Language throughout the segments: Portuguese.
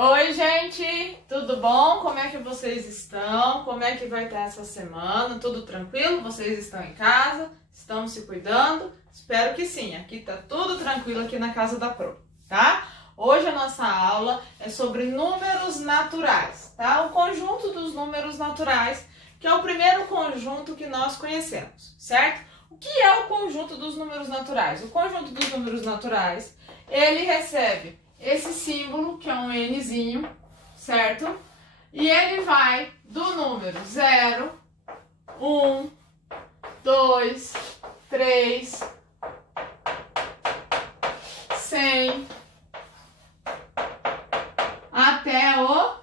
Oi, gente! Tudo bom? Como é que vocês estão? Como é que vai estar essa semana? Tudo tranquilo? Vocês estão em casa? Estão se cuidando? Espero que sim. Aqui tá tudo tranquilo aqui na casa da Pro, tá? Hoje a nossa aula é sobre números naturais, tá? O conjunto dos números naturais, que é o primeiro conjunto que nós conhecemos, certo? O que é o conjunto dos números naturais? O conjunto dos números naturais, ele recebe esse símbolo, que é um Nzinho, certo? E ele vai do número 0, 1, 2, 3, 100, até o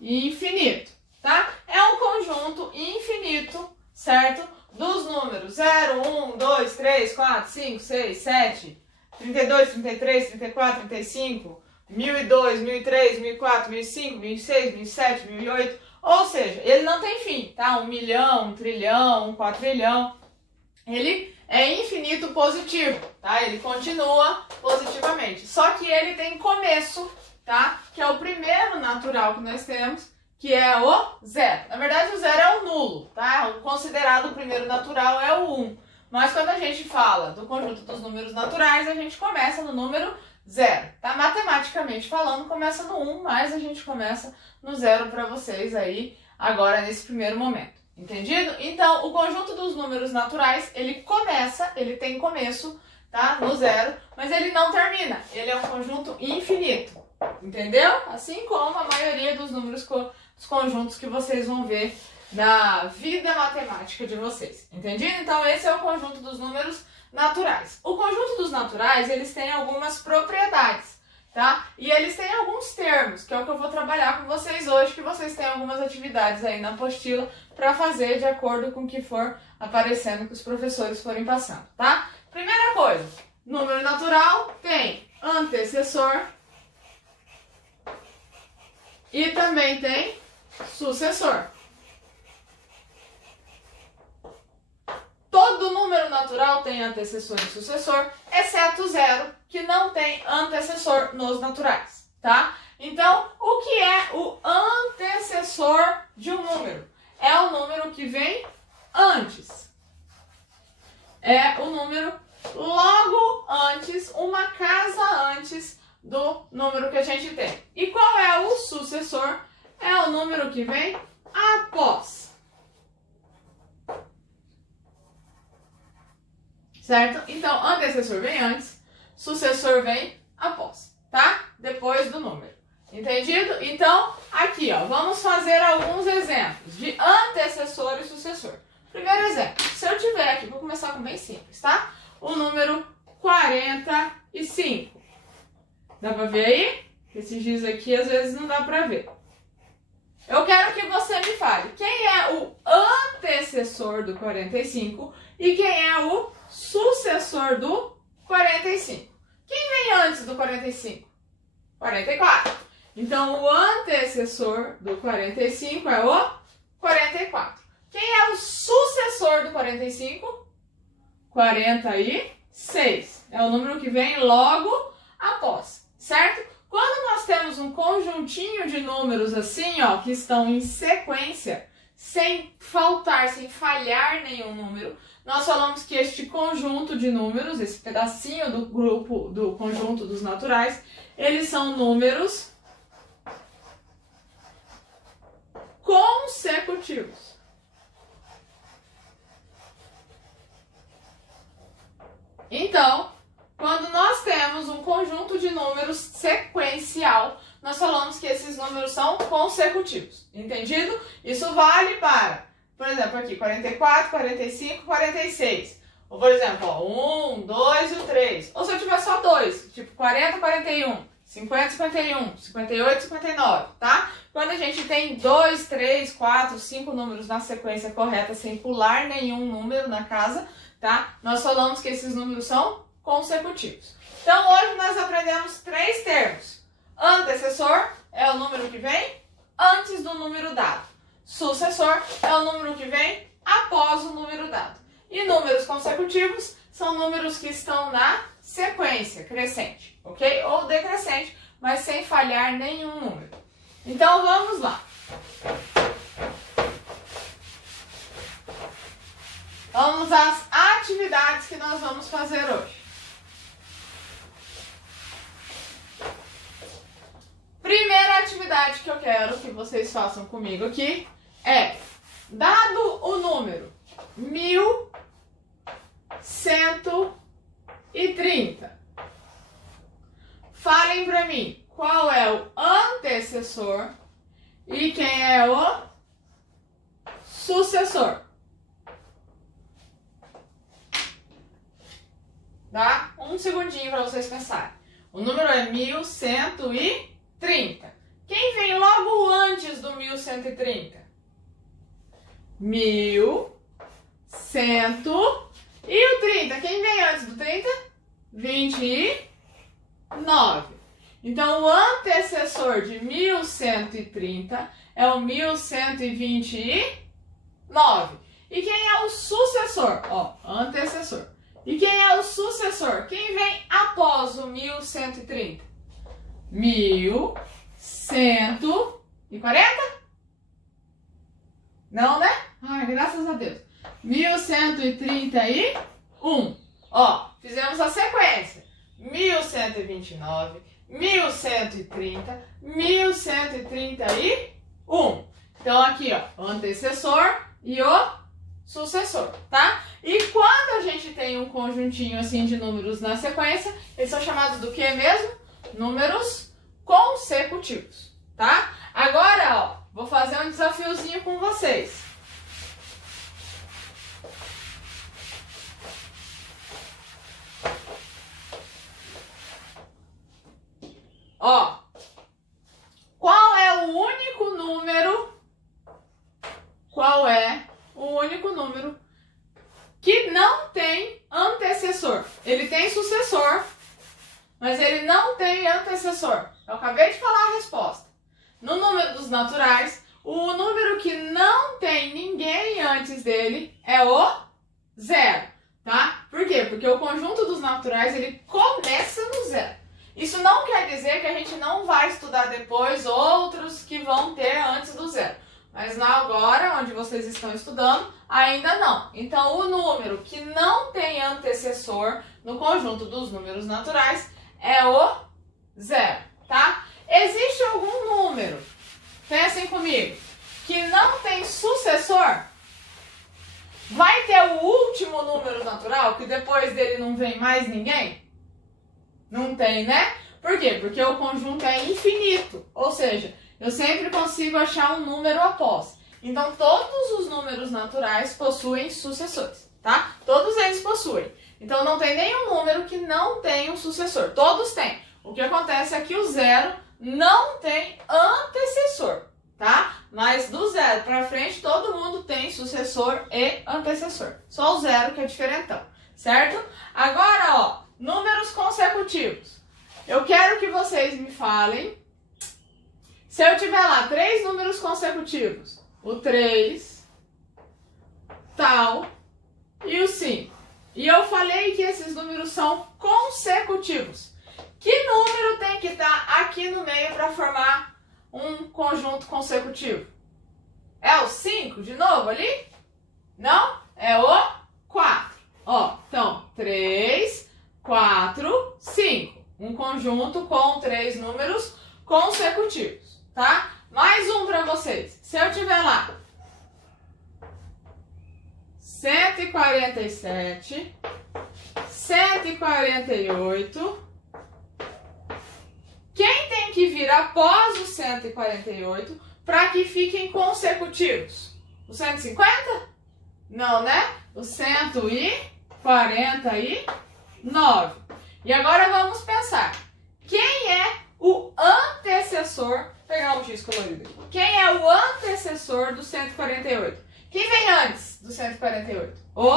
infinito, tá? É um conjunto infinito, certo? Dos números 0, 1, 2, 3, 4, 5, 6, 7... 32, 33, 34, 35, 1002, 1003, 1004, 1005, 1006, 1007, 1008, ou seja, ele não tem fim, tá? 1 milhão, 1 trilhão, 1 quatrilhão, ele é infinito positivo, tá? Ele continua positivamente, só que ele tem começo, tá? Que é o primeiro natural que nós temos, que é o zero. Na verdade, o zero é o nulo, tá? O considerado primeiro natural é o 1. Mas quando a gente fala do conjunto dos números naturais, a gente começa no número 0, tá? Matematicamente falando, começa no 1, mas a gente começa no 0 para vocês aí, agora nesse primeiro momento. Entendido? Então, o conjunto dos números naturais, ele começa, ele tem começo, tá? No 0, mas ele não termina. Ele é um conjunto infinito. Entendeu? Assim como a maioria dos números, dos conjuntos que vocês vão ver na vida matemática de vocês, entendido? Então esse é o conjunto dos números naturais. O conjunto dos naturais, eles têm algumas propriedades, tá? E eles têm alguns termos, que é o que eu vou trabalhar com vocês hoje, que vocês têm algumas atividades aí na apostila para fazer de acordo com o que for aparecendo que os professores forem passando, tá? Primeira coisa, número natural tem antecessor e também tem sucessor. Todo número natural tem antecessor e sucessor, exceto 0, que não tem antecessor nos naturais, tá? Então, o que é o antecessor de um número? É o número que vem antes. É o número logo antes, uma casa antes do número que a gente tem. E qual é o sucessor? É o número que vem após. Certo? Então, antecessor vem antes, sucessor vem após, tá? Depois do número. Entendido? Então, aqui, ó, vamos fazer alguns exemplos de antecessor e sucessor. Primeiro exemplo, se eu tiver aqui, vou começar com bem simples, tá? O número 45. Dá pra ver aí? Esse giz aqui, às vezes, não dá pra ver. Eu quero que você me fale quem é o antecessor do 45 e quem é o sucessor do 45. Quem vem antes do 45? 44. Então, o antecessor do 45 é o 44. Quem é o sucessor do 45? 46. É o número que vem logo após, certo? Quando nós temos um conjuntinho de números assim, ó, que estão em sequência, sem faltar, sem falhar nenhum número, nós falamos que este conjunto de números, esse pedacinho do grupo, do conjunto dos naturais, eles são números consecutivos. Então, quando nós temos um conjunto de números sequencial, nós falamos que esses números são consecutivos. Entendido? Isso vale para, por exemplo, aqui 44, 45, 46. Ou, por exemplo, ó, 1, 2 e o 3. Ou se eu tiver só 2, tipo 40, 41, 50, 51, 58, 59, tá? Quando a gente tem 2, 3, 4, 5 números na sequência correta, sem pular nenhum número na casa, tá? Nós falamos que esses números são consecutivos. Então, hoje nós aprendemos 3 termos. Antecessor é o número que vem antes do número dado. Sucessor é o número que vem após o número dado. E números consecutivos são números que estão na sequência crescente, ok? Ou decrescente, mas sem falhar nenhum número. Então vamos lá. Vamos às atividades que nós vamos fazer hoje. Primeira atividade que eu quero que vocês façam comigo aqui é, dado o número 1130, falem para mim qual é o antecessor e quem é o sucessor. Tá? Um segundinho para vocês pensarem. O número é 1130. Quem vem logo antes do 1130? 1100. E o 30? Quem vem antes do 30? 29. Então, o antecessor de 1130 é o 1129. E quem é o sucessor? Ó, antecessor. E quem é o sucessor? Quem vem após o 1130? 1140? Não, né? Ai, graças a Deus. 1131. Ó, fizemos a sequência. 1129, 1130, 1131. Então, aqui, ó, o antecessor e o sucessor, tá? E quando a gente tem um conjuntinho assim de números na sequência, eles são chamados do que mesmo? Números consecutivos, tá? Agora, ó, vou fazer um desafiozinho com vocês. Ó, qual é o único número? Qual é o único número que não tem antecessor? Ele tem sucessor, mas ele não tem antecessor. Eu acabei de falar a resposta. No número dos naturais, o número que não tem ninguém antes dele é o zero, tá? Por quê? Porque o conjunto dos naturais, ele começa no zero. Isso não quer dizer que a gente não vai estudar depois outros que vão ter antes do zero. Mas agora, onde vocês estão estudando, ainda não. Então, o número que não tem antecessor no conjunto dos números naturais é o zero, tá? Existe algum número, pensem comigo, que não tem sucessor? Vai ter o último número natural, que depois dele não vem mais ninguém? Não tem, né? Por quê? Porque o conjunto é infinito, ou seja, eu sempre consigo achar um número após. Então, todos os números naturais possuem sucessores, tá? Todos eles possuem. Então, não tem nenhum número que não tenha um sucessor. Todos têm. O que acontece é que o zero não tem antecessor, tá? Mas do zero para frente, todo mundo tem sucessor e antecessor. Só o zero que é diferentão, certo? Agora, ó, números consecutivos. Eu quero que vocês me falem, se eu tiver lá 3 números consecutivos, o 3, tal e o 5. E eu falei que esses números são consecutivos. Que número tem que estar aqui no meio para formar um conjunto consecutivo? É o 5 de novo ali? Não? É o 4. Ó, então, 3, 4, 5. Um conjunto com 3 números consecutivos, tá? Mais um para vocês. Se eu tiver lá 147, 148, quem tem que vir após o 148 para que fiquem consecutivos? O 150? Não, né? O 149. E agora vamos pensar. Quem é o antecessor? Vou pegar um giz colorido. Quem é o antecessor do 148? Quem vem antes do 148? O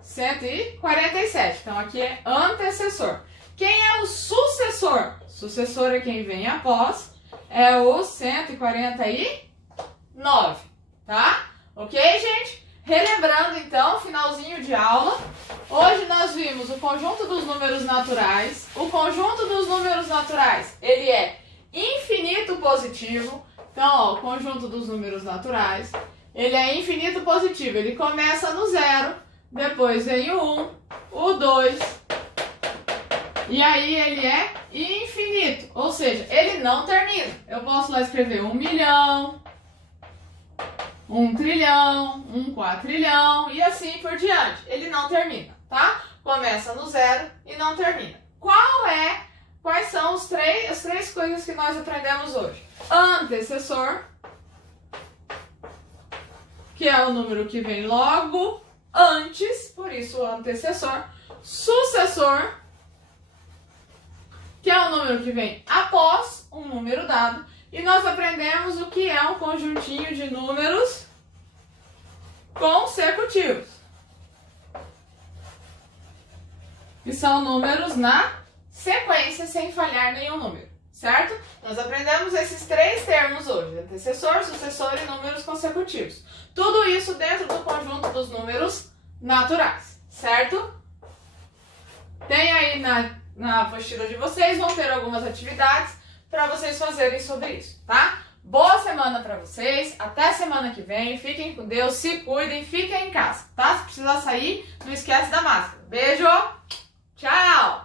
147. Então aqui é antecessor. Quem é o sucessor? Sucessor é quem vem após. É o 149. Tá? Ok, gente? Relembrando então, finalzinho de aula. Hoje nós vimos o conjunto dos números naturais. O conjunto dos números naturais, ele é infinito positivo, Então, ó, o conjunto dos números naturais, ele é infinito positivo. Ele começa no 0, depois vem o 1, o 2, e aí ele é infinito. Ou seja, ele não termina. Eu posso lá escrever 1 milhão, 1 trilhão, 1 quatrilhão e assim por diante. Ele não termina, tá? Começa no 0 e não termina. Quais são as três coisas que nós aprendemos hoje? Antecessor, que é o número que vem logo antes, por isso antecessor. Sucessor, que é o número que vem após um número dado. E nós aprendemos o que é um conjuntinho de números consecutivos, que são números na sequência, sem falhar nenhum número, certo? Nós aprendemos esses três termos hoje: antecessor, sucessor e números consecutivos. Tudo isso dentro do conjunto dos números naturais, certo? Tem aí na apostila de vocês, vão ter algumas atividades para vocês fazerem sobre isso, tá? Boa semana para vocês, até semana que vem, fiquem com Deus, se cuidem, fiquem em casa, tá? Se precisar sair, não esquece da máscara. Beijo, tchau!